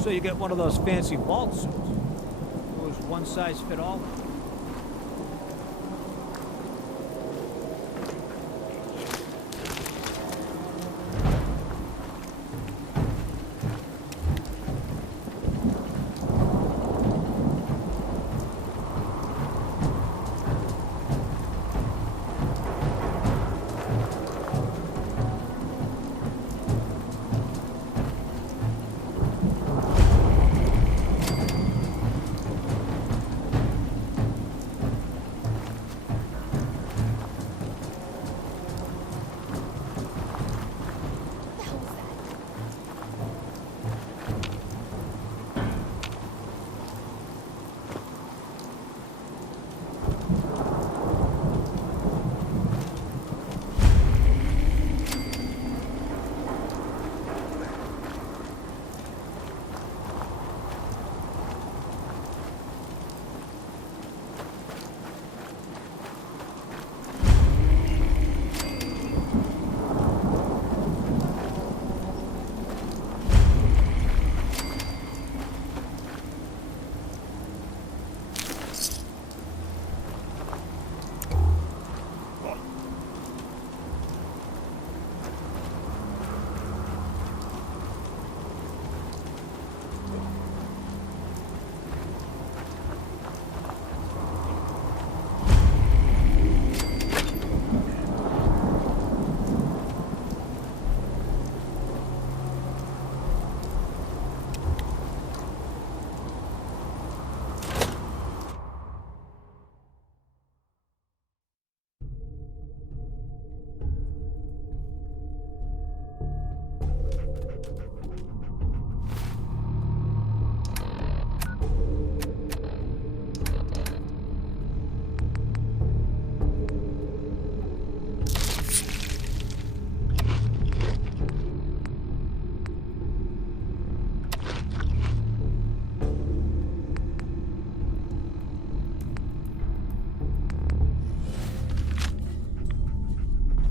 So you get one of those fancy vault suits. Goes one size fit all.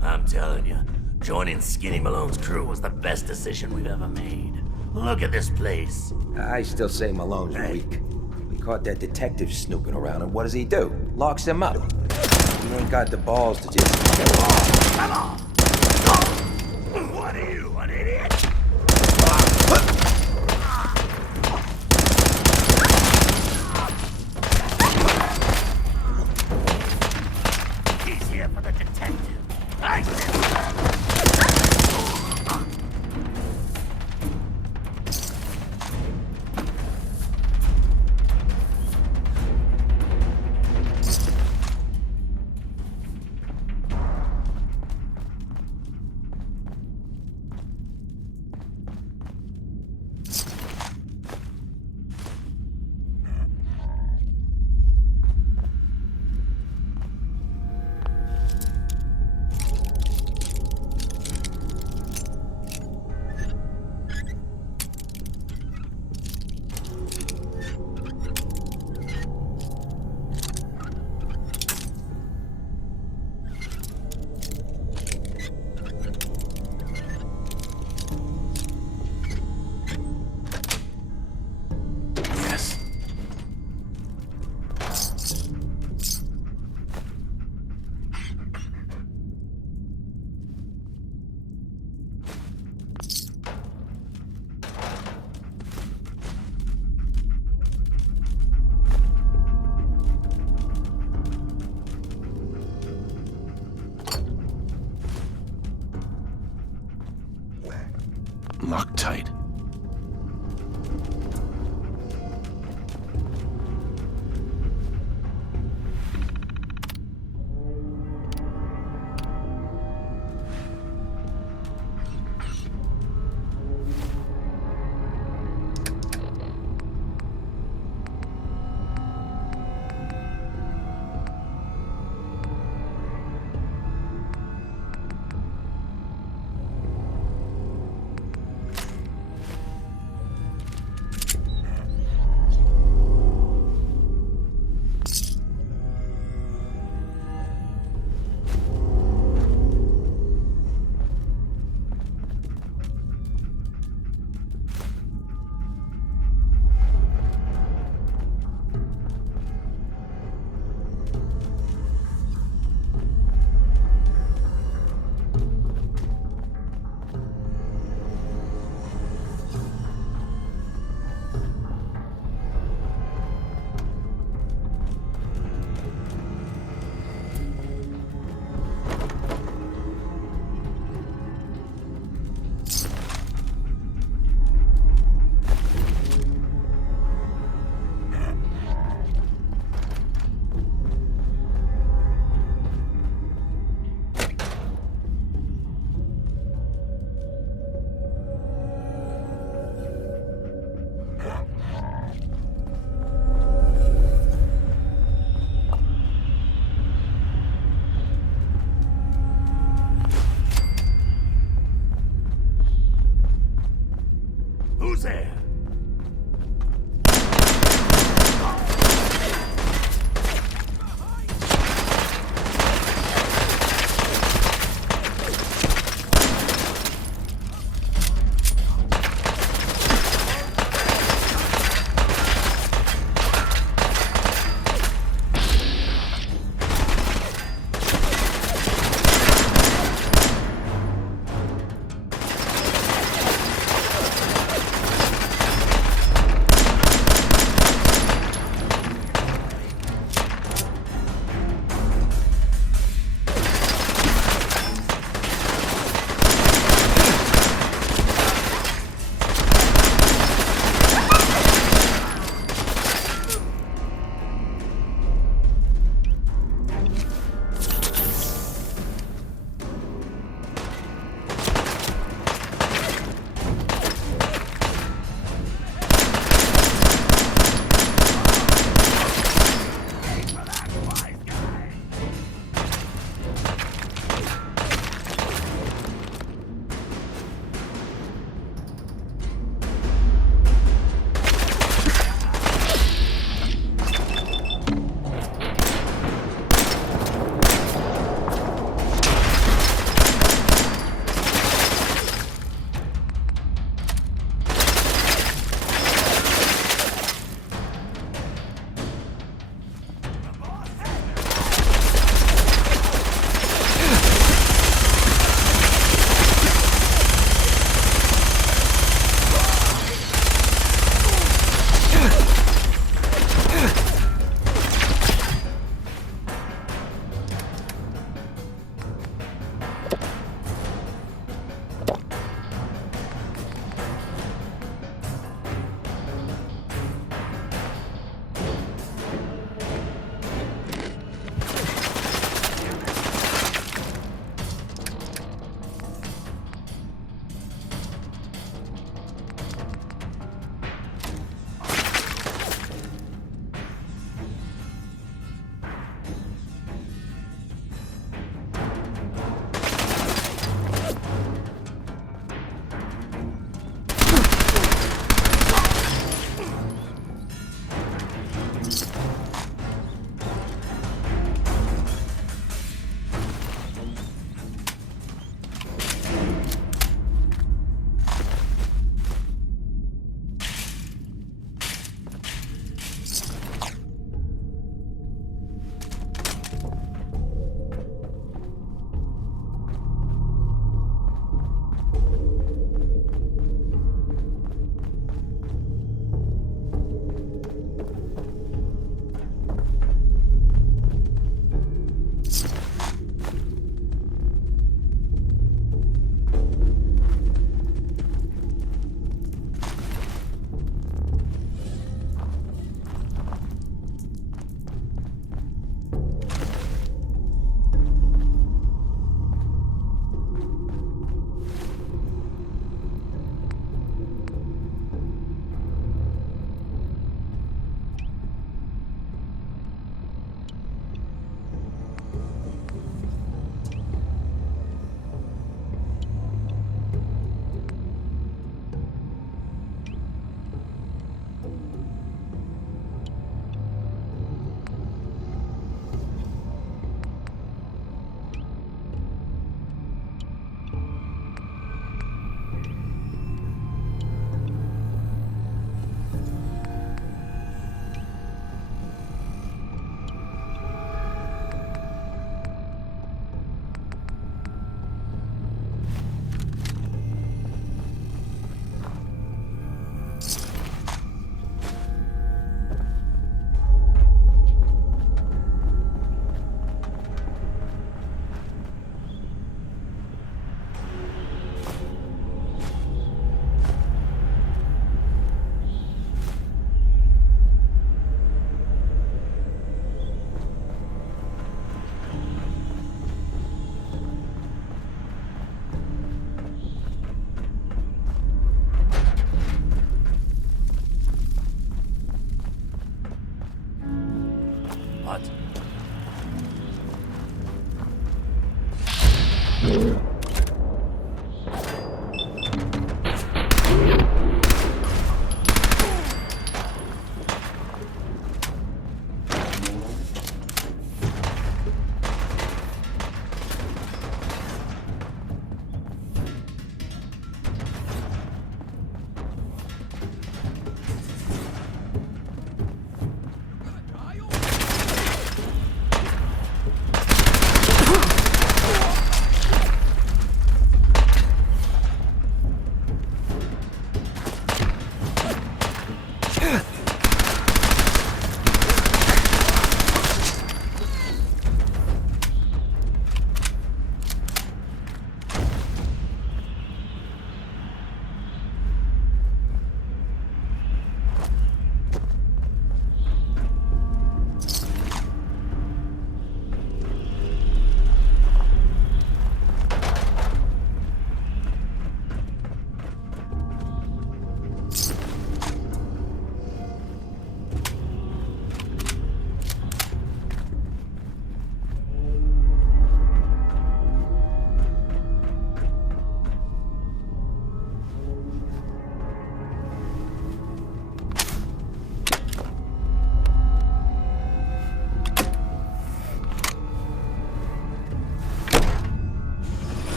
I'm telling you, joining Skinny Malone's crew was the best decision we've ever made. Look at this place. I still say Malone's weak. We caught that detective snooping around, and what does he do? Locks him up. He ain't got the balls to just... Come on! What are you, an idiot? He's here for the detective. Loctite.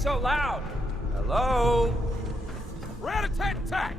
so loud? Hello? Rat-a-tat-tat!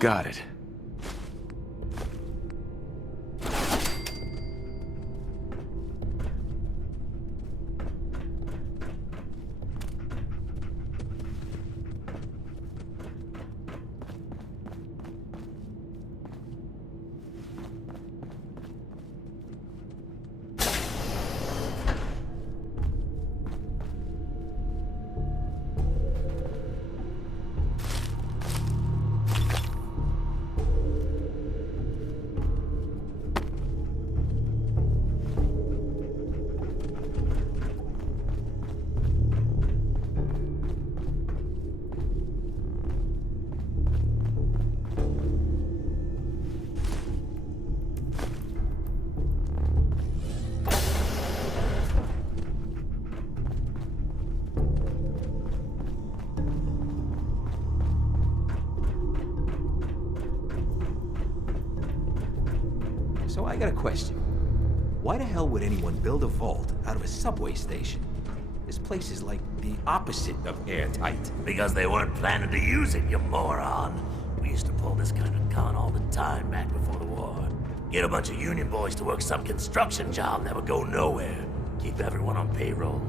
Got it. So I got a question. Why the hell would anyone build a vault out of a subway station? This place is like the opposite of airtight. Because they weren't planning to use it, you moron. We used to pull this kind of con all the time back before the war. Get a bunch of union boys to work some construction job that would go nowhere. Keep everyone on payroll.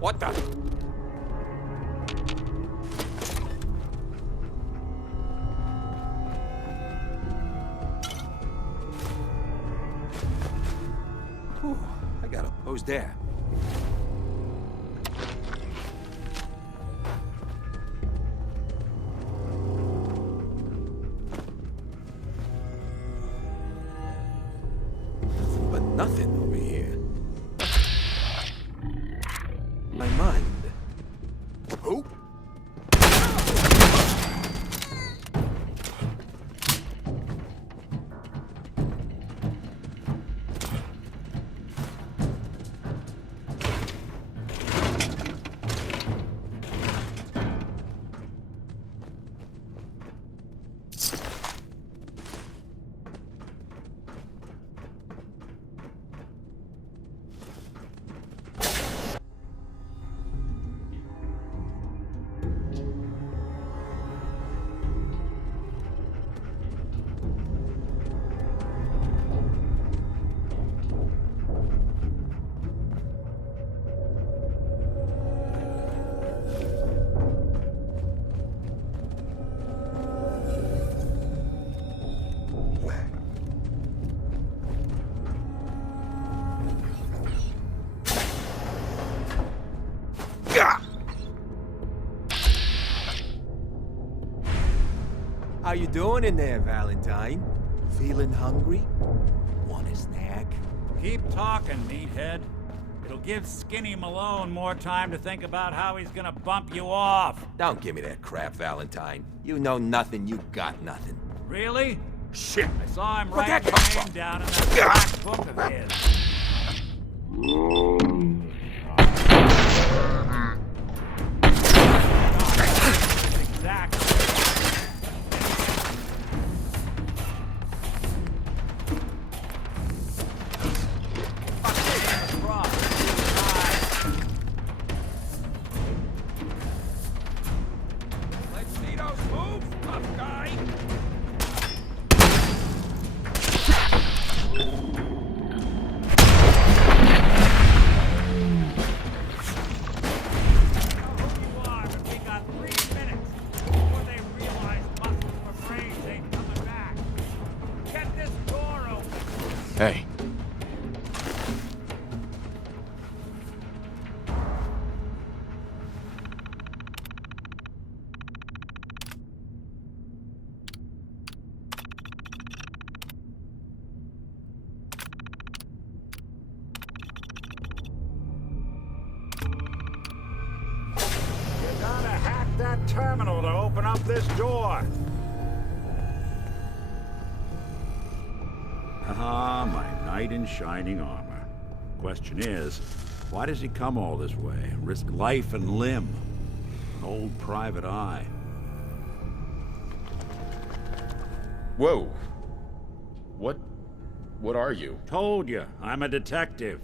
What the? Whew, I got a... Who's there? but nothing over here. My mind. Who? How you doing in there, Valentine? Feeling hungry? Want a snack? Keep talking, meathead. It'll give Skinny Malone more time to think about how he's gonna bump you off. Don't give me that crap, Valentine. You know nothing, you got nothing. Really? Shit! I saw him Where'd write that your come name from? down in that black book of his. Exactly. Let's see those moves, tough guy! Hey. You gotta hack that terminal to open up this door. Ah, my knight in shining armor. Question is, why does he come all this way? Risk life and limb? An old private eye. Whoa. What are you? Told you, I'm a detective.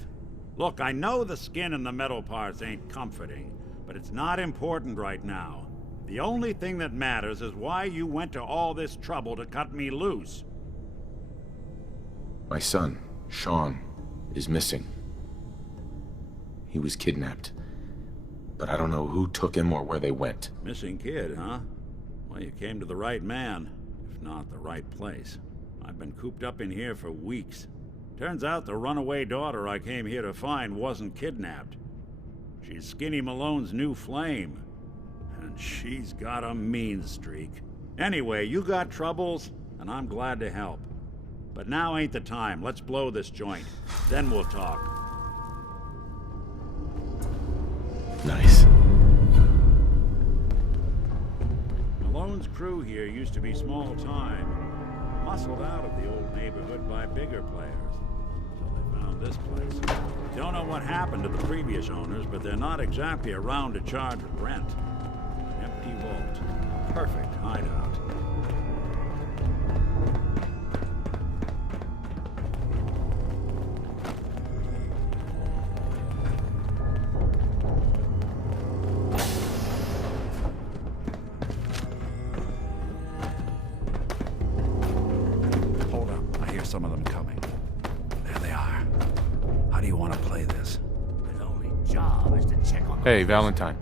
Look, I know the skin and the metal parts ain't comforting, but it's not important right now. The only thing that matters is why you went to all this trouble to cut me loose. My son, Sean, is missing. He was kidnapped. But I don't know who took him or where they went. Missing kid, huh? Well, you came to the right man, if not the right place. I've been cooped up in here for weeks. Turns out the runaway daughter I came here to find wasn't kidnapped. She's Skinny Malone's new flame. And she's got a mean streak. Anyway, you got troubles, and I'm glad to help. But now ain't the time. Let's blow this joint. Then we'll talk. Nice. Malone's crew here used to be small time. Muscled out of the old neighborhood by bigger players. So they found this place. Don't know what happened to the previous owners, but they're not exactly around to charge rent. An empty vault. Perfect hideout. Hold up, I hear some of them coming. There they are. How do you want to play this? His only job is to check on Hey, Valentine.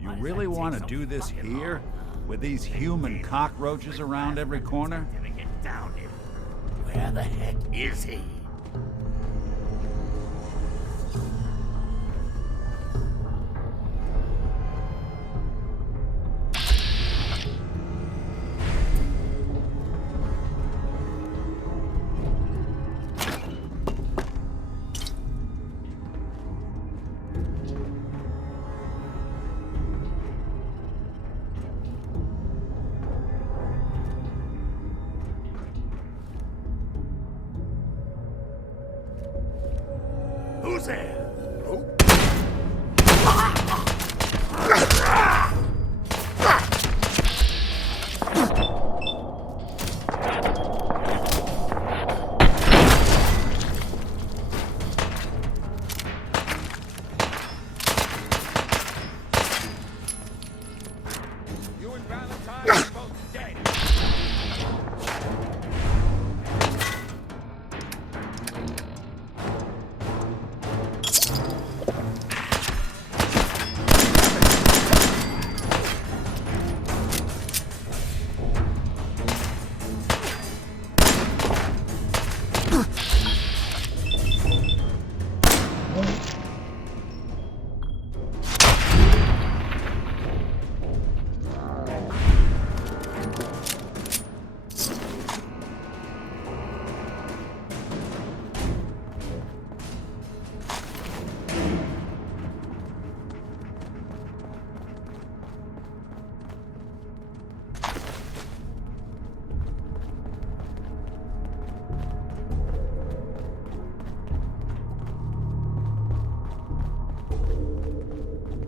You really want to do this here? With these human cockroaches around every corner? Get down here. Where the heck is he? Who's there? You and Valentine are both dead.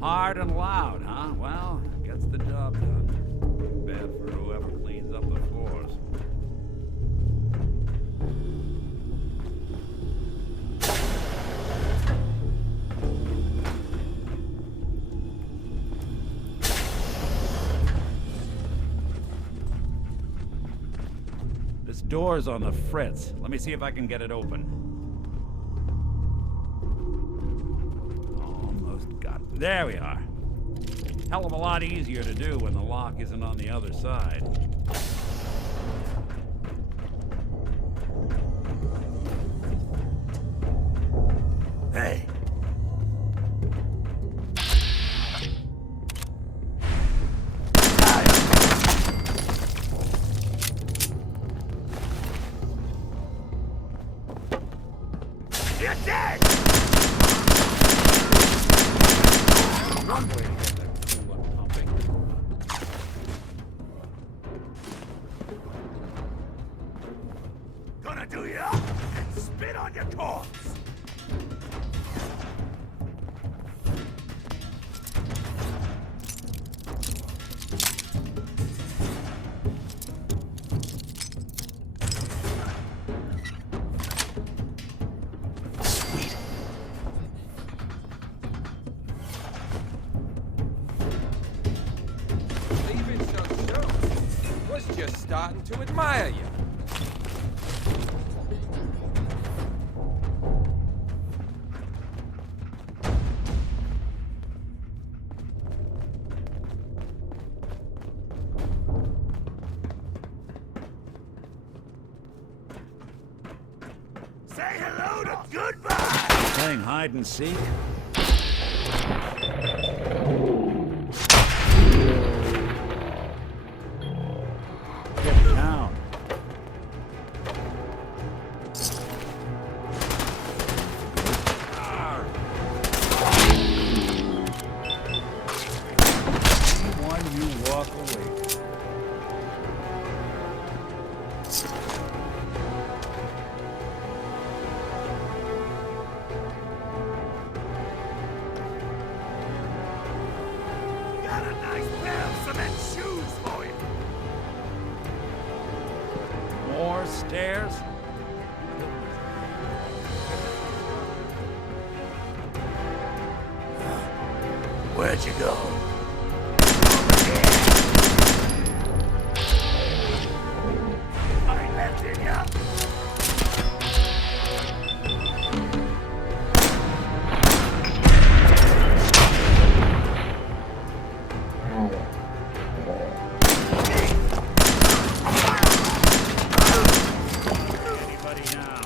Hard and loud, huh? Well, gets the job done. Bad for whoever cleans up the floors. This door's on the fritz. Let me see if I can get it open. There we are. Hell of a lot easier to do when the lock isn't on the other side. Hey. You're dead! Gonna do ya and spit on your corpse! Sweet. Leaving so soon. Was just starting to admire you. Say hello to goodbye! Playing hide and seek? Get down. One you walk away. Got a nice pair of cement shoes for you. More stairs? Where'd you go? I left in ya. Anybody now?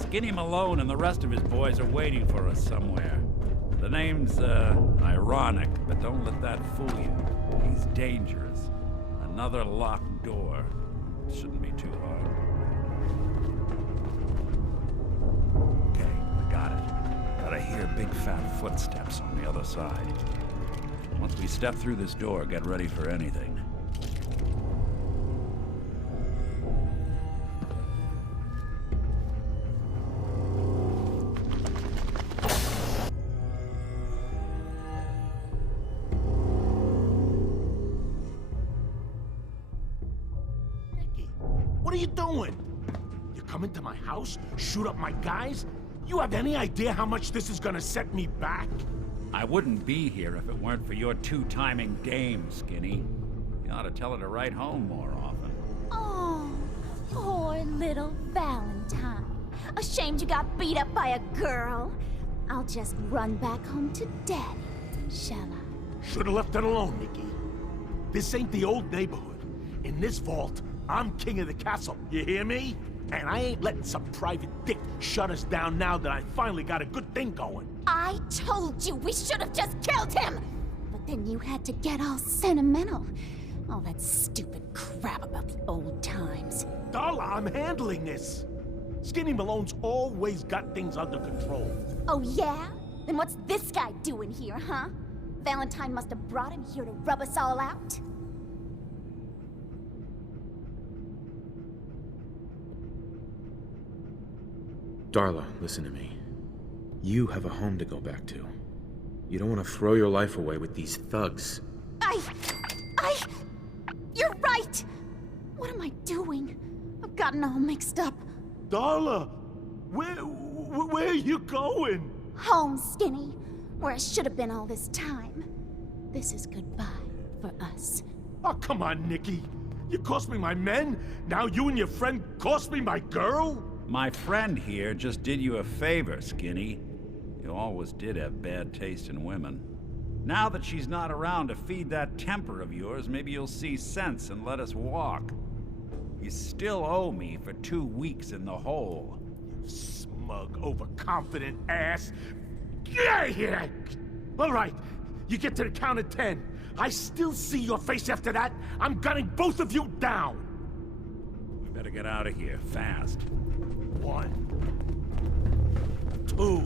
Skinny Malone and the rest of his boys are waiting for us somewhere. The name's, ironic, but don't let that fool you. He's dangerous. Another locked door. Shouldn't be too hard. Okay, I got it. But I hear big fat footsteps on the other side. Once we step through this door, get ready for anything. What are you doing? You come into my house, shoot up my guys? You have any idea how much this is gonna set me back? I wouldn't be here if it weren't for your two-timing dame, Skinny. You ought to tell her to write home more often. Oh, poor little Valentine. Ashamed you got beat up by a girl. I'll just run back home to Daddy, shall I? Should've left it alone, Nikki. This ain't the old neighborhood. In this vault, I'm king of the castle, you hear me? And I ain't letting some private dick shut us down now that I finally got a good thing going. I told you we should have just killed him! But then you had to get all sentimental. All that stupid crap about the old times. Darla, I'm handling this. Skinny Malone's always got things under control. Oh yeah? Then what's this guy doing here, huh? Valentine must have brought him here to rub us all out? Darla, listen to me. You have a home to go back to. You don't want to throw your life away with these thugs. You're right! What am I doing? I've gotten all mixed up. Darla, where are you going? Home, Skinny, where I should have been all this time. This is goodbye for us. Oh, come on, Nikki. You cost me my men, now you and your friend cost me my girl? My friend here just did you a favor, Skinny. You always did have bad taste in women. Now that she's not around to feed that temper of yours, maybe you'll see sense and let us walk. You still owe me for 2 weeks in the hole. You smug, overconfident ass. Get out of here! All right, you get to the count of 10. I still see your face after that. I'm gunning both of you down. We better get out of here, fast. 1, 2,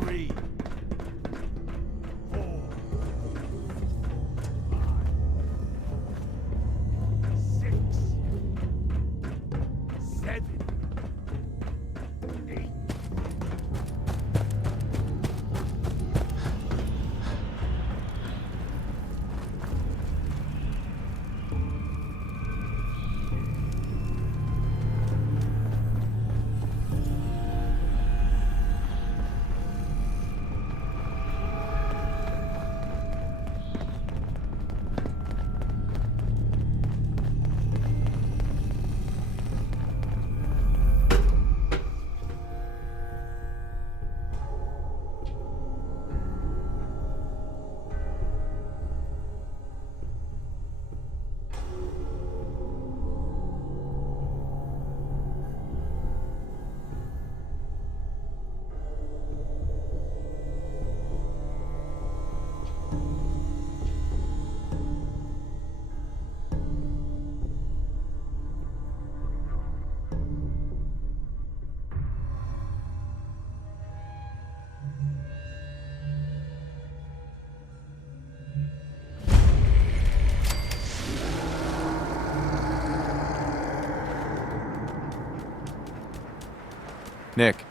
3, 4, 5, 6, 7, 8. Nick,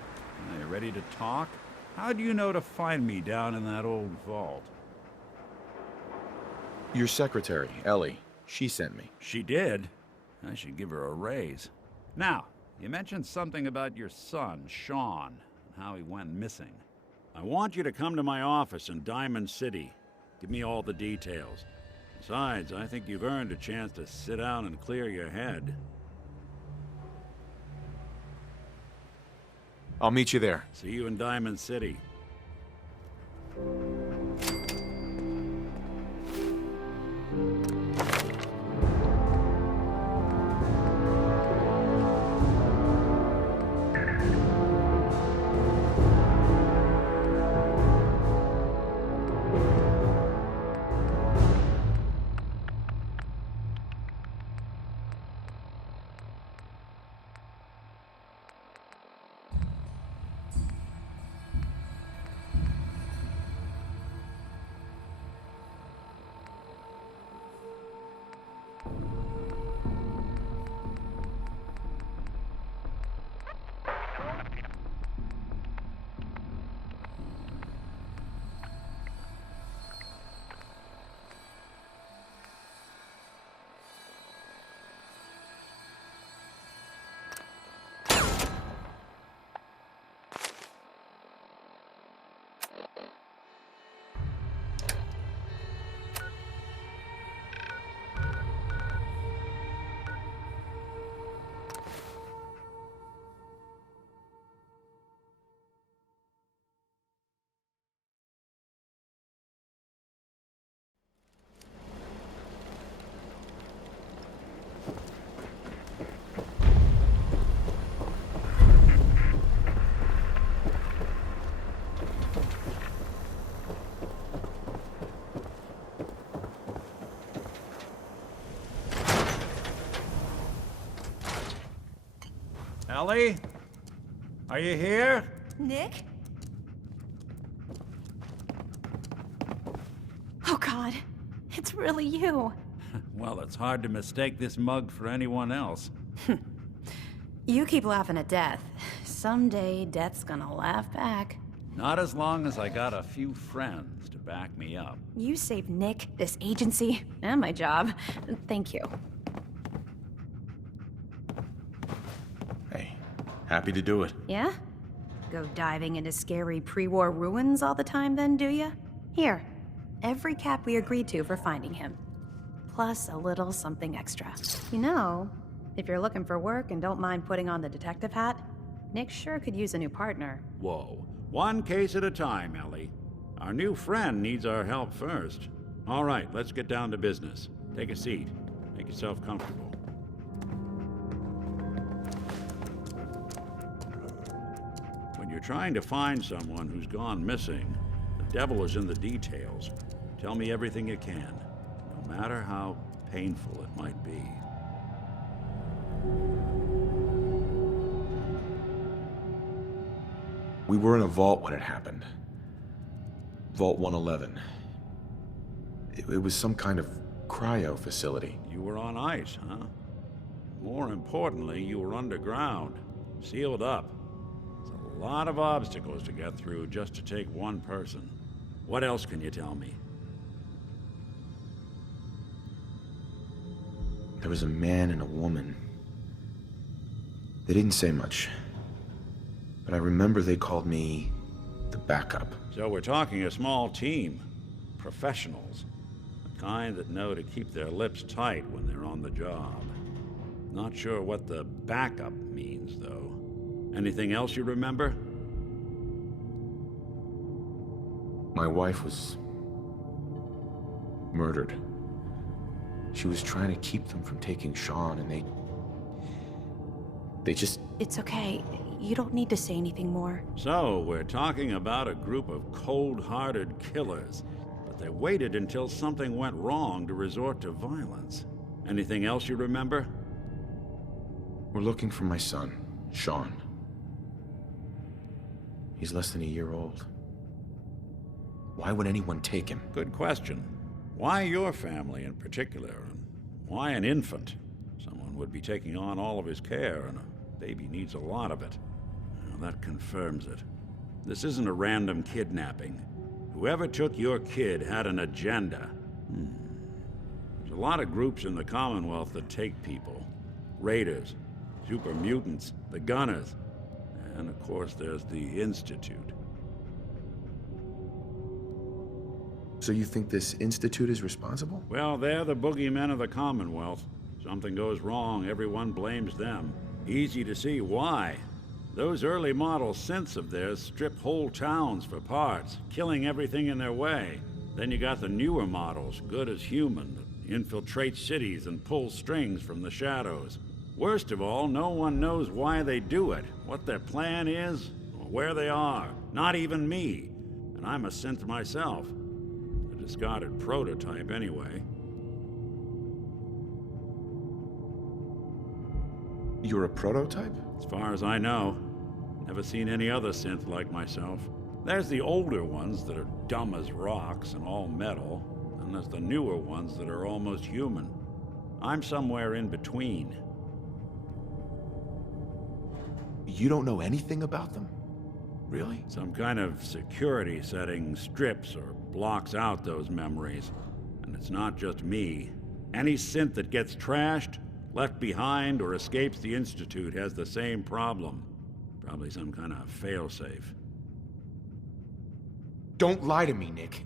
Are you ready to talk? How do you know to find me down in that old vault? your secretary, Ellie, she sent me. She did? I should give her a raise. Now, you mentioned something about your son, Sean, and how he went missing. I want you to come to my office in Diamond City. Give me all the details. Besides, I think you've earned a chance to sit down and clear your head. I'll meet you there. See you in Diamond City. Ellie? Are you here? Nick? Oh God, it's really you. Well, it's hard to mistake this mug for anyone else. You keep laughing at death. Someday, death's gonna laugh back. Not as long as I got a few friends to back me up. You saved Nick, this agency, and my job. Thank you. Hey, happy to do it. Yeah? Go diving into scary pre-war ruins all the time then, do ya? Here, every cap we agreed to for finding him. Plus a little something extra. You know, if you're looking for work and don't mind putting on the detective hat, Nick sure could use a new partner. Whoa. One case at a time, Ellie. Our new friend needs our help first. All right, let's get down to business. Take a seat. Make yourself comfortable. When you're trying to find someone who's gone missing, the devil is in the details. Tell me everything you can, no matter how painful it might be. We were in a vault when it happened. Vault 111. It was some kind of cryo facility. You were on ice, huh? More importantly, you were underground, sealed up. It's a lot of obstacles to get through just to take one person. What else can you tell me? There was a man and a woman. They didn't say much. But I remember they called me the backup. So we're talking a small team. Professionals. The kind that know to keep their lips tight when they're on the job. Not sure what the backup means, though. Anything else you remember? My wife was murdered. She was trying to keep them from taking Sean, and they just... It's okay. You don't need to say anything more. So, we're talking about a group of cold-hearted killers, but they waited until something went wrong to resort to violence. Anything else you remember? We're looking for my son, Sean. He's less than a year old. Why would anyone take him? Good question. Why your family in particular? And why an infant? Someone would be taking on all of his care, and a baby needs a lot of it. Well, that confirms it. This isn't a random kidnapping. Whoever took your kid had an agenda. There's a lot of groups in the Commonwealth that take people. Raiders, super mutants, the Gunners, and of course there's the Institute. So you think this Institute is responsible? Well, they're the boogeymen of the Commonwealth. Something goes wrong, everyone blames them. Easy to see why. Those early model synths of theirs strip whole towns for parts, killing everything in their way. Then you got the newer models, good as human, that infiltrate cities and pull strings from the shadows. Worst of all, no one knows why they do it, what their plan is, or where they are. Not even me. And I'm a synth myself. A discarded prototype, anyway. You're a prototype? As far as I know. Never seen any other synth like myself. There's the older ones that are dumb as rocks and all metal, and there's the newer ones that are almost human. I'm somewhere in between. You don't know anything about them? Really? Some kind of security setting strips or blocks out those memories. And it's not just me. Any synth that gets trashed, left behind, or escapes the Institute has the same problem. Probably some kind of failsafe. Don't lie to me, Nick.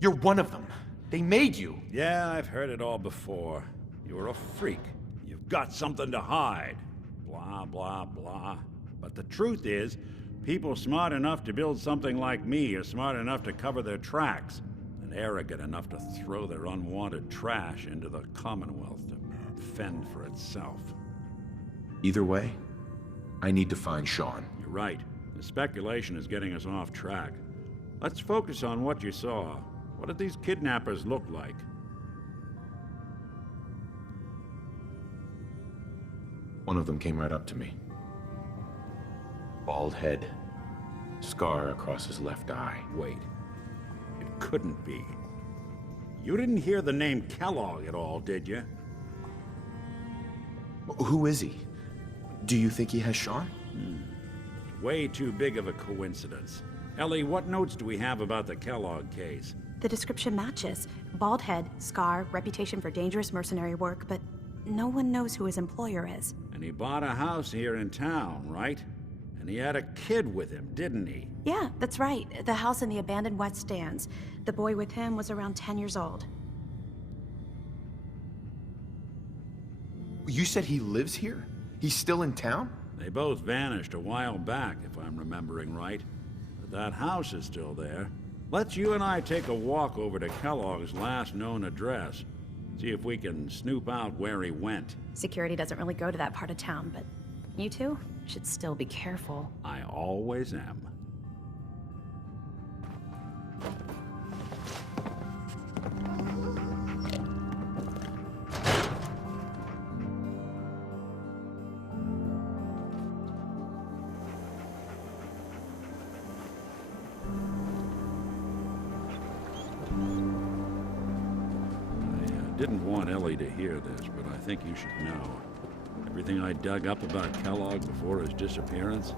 You're one of them. They made you. Yeah, I've heard it all before. You're a freak. You've got something to hide. Blah, blah, blah. But the truth is, people smart enough to build something like me are smart enough to cover their tracks, and arrogant enough to throw their unwanted trash into the Commonwealth to fend for itself. Either way, I need to find Sean. You're right. The speculation is getting us off track. Let's focus on what you saw. What did these kidnappers look like? One of them came right up to me. Bald head. Scar across his left eye. Wait. It couldn't be. You didn't hear the name Kellogg at all, did you? Who is he? Do you think he has Sean? Way too big of a coincidence. Ellie, what notes do we have about the Kellogg case? The description matches. Bald head, scar, reputation for dangerous mercenary work, but no one knows who his employer is. And he bought a house here in town, right? And he had a kid with him, didn't he? Yeah, that's right. The house in the abandoned West Stands. The boy with him was around 10 years old. You said he lives here? He's still in town? They both vanished a while back, if I'm remembering right. But that house is still there. Let's you and I take a walk over to Kellogg's last known address. See if we can snoop out where he went. Security doesn't really go to that part of town, but you two should still be careful. I always am. Didn't want Ellie to hear this, but I think you should know. Everything I dug up about Kellogg before his disappearance,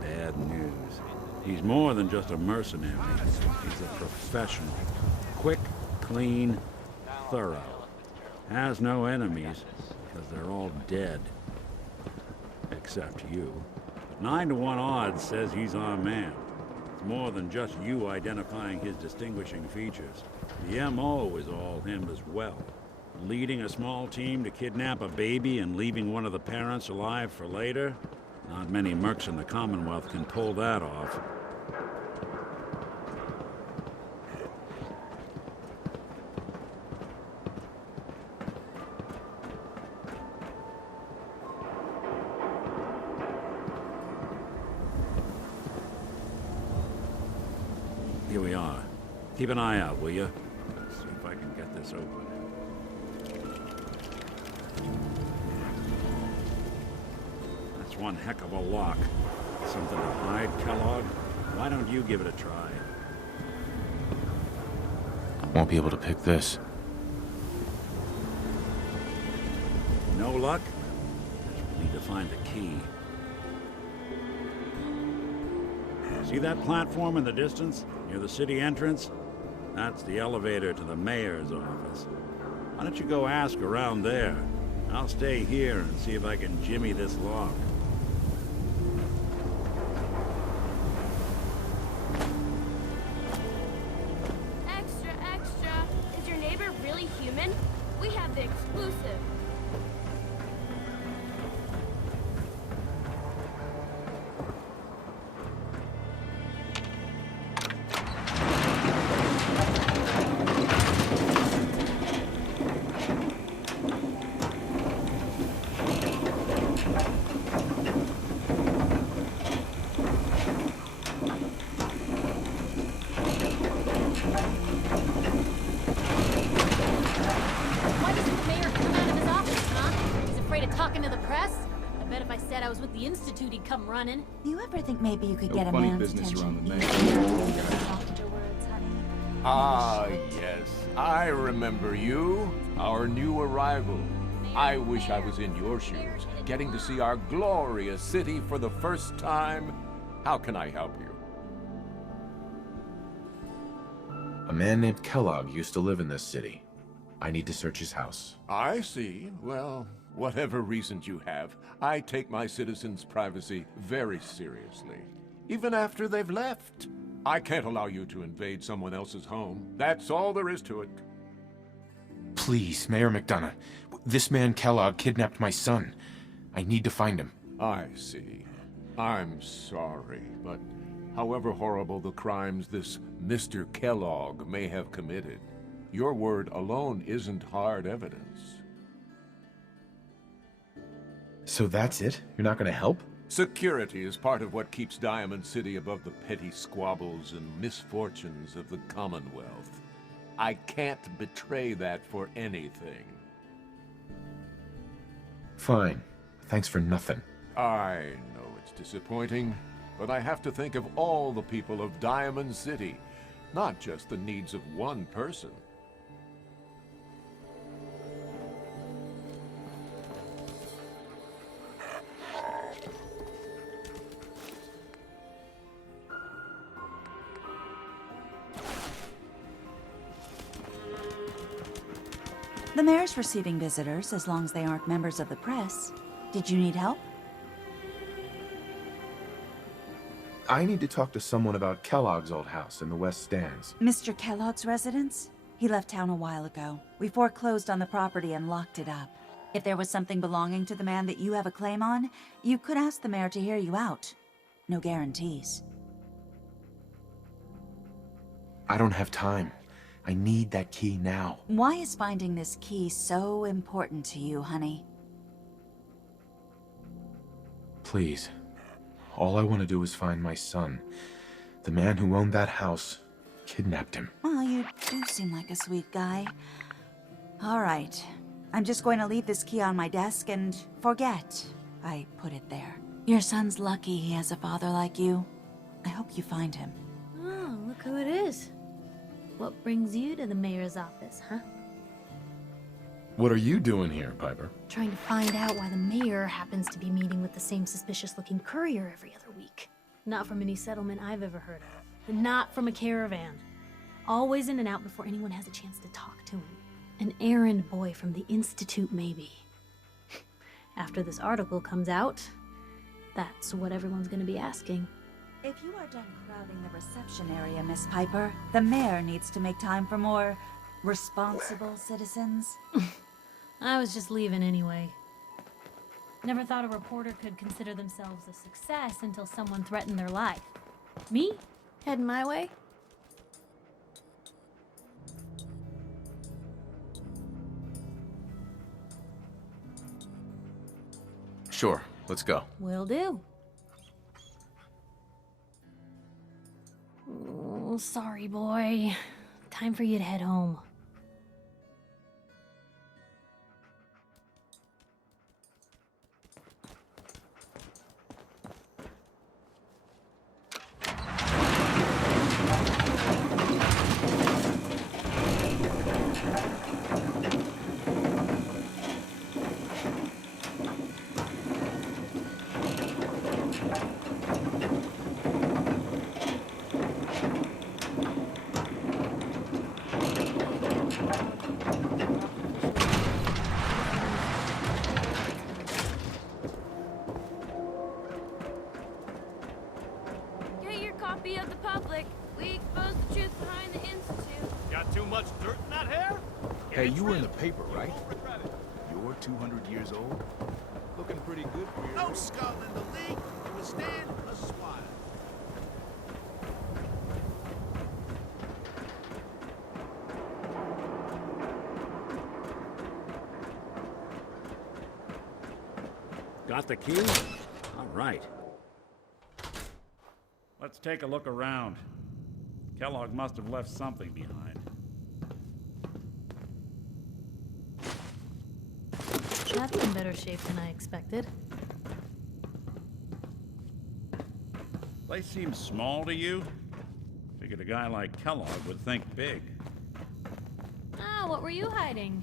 bad news. He's more than just a mercenary. He's a professional. Quick, clean, thorough. Has no enemies, because they're all dead. Except you. 9 to 1 odds says he's our man. It's more than just you identifying his distinguishing features. The MO is all him as well. Leading a small team to kidnap a baby and leaving one of the parents alive for later? Not many mercs in the Commonwealth can pull that off. Here we are. Keep an eye out, will you? Let's see if I can get this open. That's one heck of a lock. Something to hide, Kellogg? Why don't you give it a try? Won't be able to pick this. No luck? Need to find a key. See that platform in the distance, near the city entrance? That's the elevator to the mayor's office. Why don't you go ask around there? I'll stay here and see if I can jimmy this lock. Extra, extra! Is your neighbor really human? We have the exclusive. He'd come running. Do you ever think maybe you could get a funny man's business attention? around the Afterwards, honey. Ah, yes. I remember you. Our new arrival. I wish I was in your shoes, getting to see our glorious city for the first time. How can I help you? A man named Kellogg used to live in this city. I need to search his house. I see. Well, whatever reasons you have, I take my citizens' privacy very seriously. Even after they've left. I can't allow you to invade someone else's home. That's all there is to it. Please, Mayor McDonough. This man Kellogg kidnapped my son. I need to find him. I see. I'm sorry, but however horrible the crimes this Mr. Kellogg may have committed, your word alone isn't hard evidence. So that's it? You're not gonna help? Security is part of what keeps Diamond City above the petty squabbles and misfortunes of the Commonwealth. I can't betray that for anything. Fine. Thanks for nothing. I know it's disappointing, but I have to think of all the people of Diamond City, not just the needs of one person. The mayor's receiving visitors as long as they aren't members of the press. Did you need help? I need to talk to someone about Kellogg's old house in the West Stands. Mr. Kellogg's residence? He left town a while ago. We foreclosed on the property and locked it up. If there was something belonging to the man that you have a claim on, you could ask the mayor to hear you out. No guarantees. I don't have time. I need that key now. Why is finding this key so important to you, honey? Please. All I want to do is find my son. The man who owned that house kidnapped him. Well, you do seem like a sweet guy. All right. I'm just going to leave this key on my desk and forget I put it there. Your son's lucky he has a father like you. I hope you find him. Oh, look who it is. What brings you to the mayor's office, huh? What are you doing here, Piper? Trying to find out why the mayor happens to be meeting with the same suspicious-looking courier every other week. Not from any settlement I've ever heard of. And not from a caravan. Always in and out before anyone has a chance to talk to him. An errand boy from the Institute, maybe. After this article comes out, that's what everyone's gonna be asking. If you are done crowding the reception area, Miss Piper, the mayor needs to make time for more responsible citizens. I was just leaving anyway. Never thought a reporter could consider themselves a success until someone threatened their life. Me? Heading my way? Sure, let's go. Will do. Oh, sorry, boy. Time for you to head home. Get your copy of the public. We expose the truth behind the Institute. Got too much dirt in that hair? Hey, you were in the paper, right? You're 200 years old? Looking pretty good for your... No skull in the league to withstand a swat. Got the key? All right. Let's take a look around. Kellogg must have left something behind. That's in better shape than I expected. Place seems small to you? Figured a guy like Kellogg would think big. Ah, what were you hiding?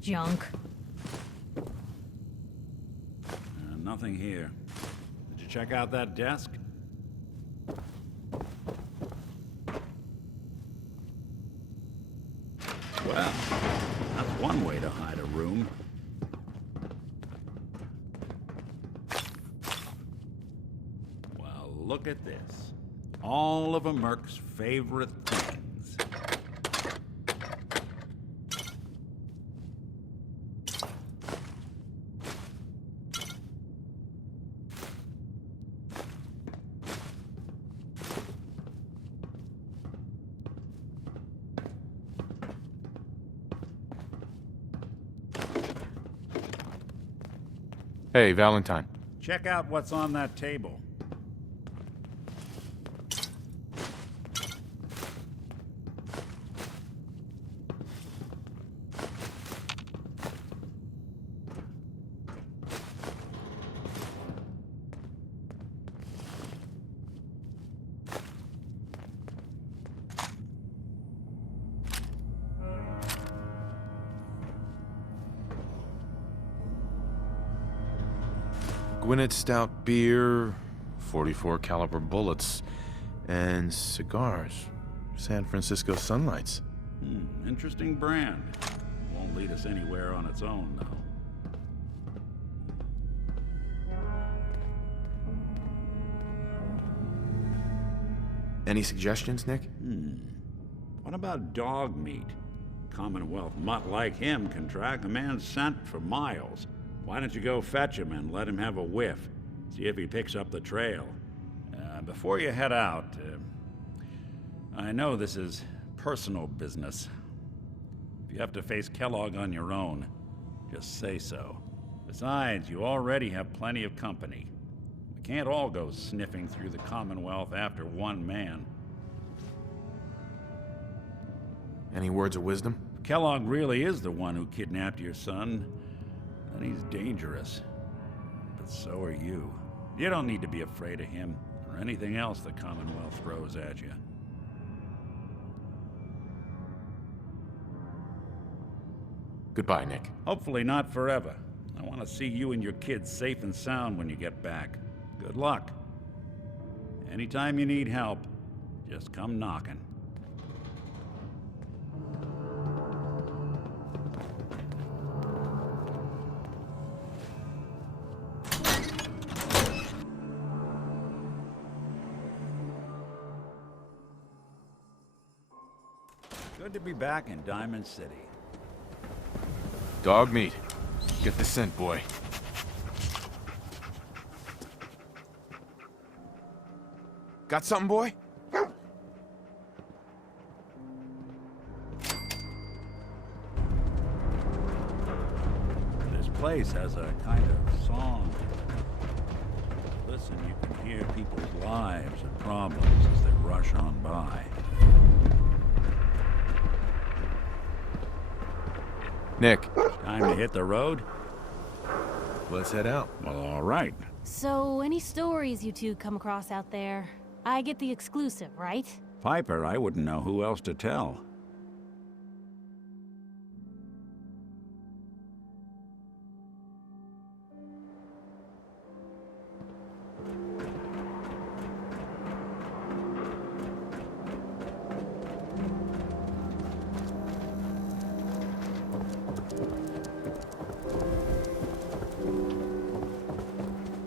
Junk. Nothing here. Did you check out that desk? Well, that's one way to hide a room. Well, look at this. All of a Merc's favorite things. Hey, Valentine. Check out what's on that table. Gwinnett stout beer, 44 caliber bullets, and cigars. San Francisco Sunlights. Interesting brand. Won't lead us anywhere on its own, though. Any suggestions, Nick? What about dog meat? Commonwealth mutt like him can track a man's scent for miles. Why don't you go fetch him and let him have a whiff? See if he picks up the trail. Before you head out, I know this is personal business. If you have to face Kellogg on your own, just say so. Besides, you already have plenty of company. We can't all go sniffing through the Commonwealth after one man. Any words of wisdom? If Kellogg really is the one who kidnapped your son, then he's dangerous. But so are you. You don't need to be afraid of him or anything else the Commonwealth throws at you. Goodbye, Nick. Hopefully not forever. I want to see you and your kids safe and sound when you get back. Good luck. Anytime you need help, just come knocking. Good to be back in Diamond City. Dog meat. Get the scent, boy. Got something, boy? This place has a kind of song. Listen, you can hear people's lives and problems as they rush on by. Nick. Time to hit the road? Let's head out. Well, all right. So, any stories you two come across out there? I get the exclusive, right? Piper, I wouldn't know who else to tell.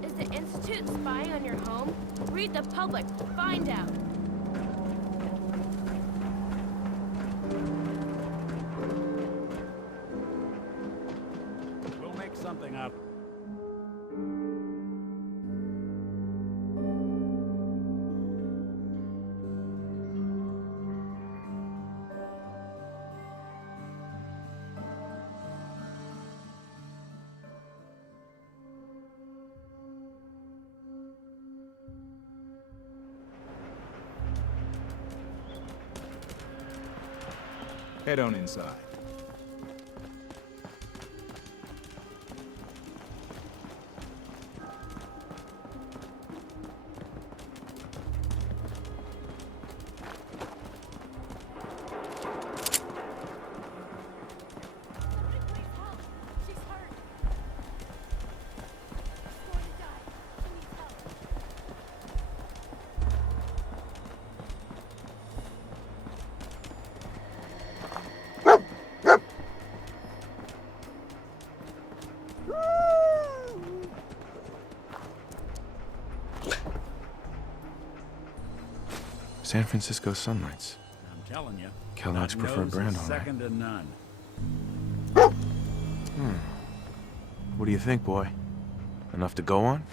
Is the Institute spying on your home? Read the public. Find out. We'll make something up. Head on inside. San Francisco Sunlights. I'm telling you. Kellogg's that preferred nose brand, is all right. second to none. What do you think, boy? Enough to go on?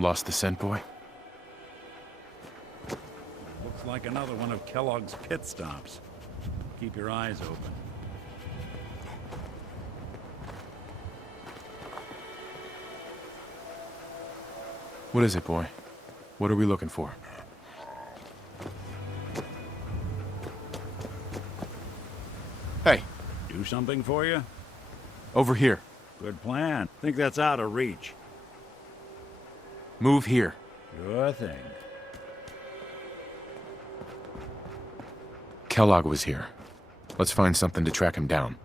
Lost the scent, boy? Looks like another one of Kellogg's pit stops. Keep your eyes open. What is it, boy? What are we looking for? Hey! Do something for you? Over here. Good plan. Think that's out of reach. Move here. Sure thing. Kellogg was here. Let's find something to track him down.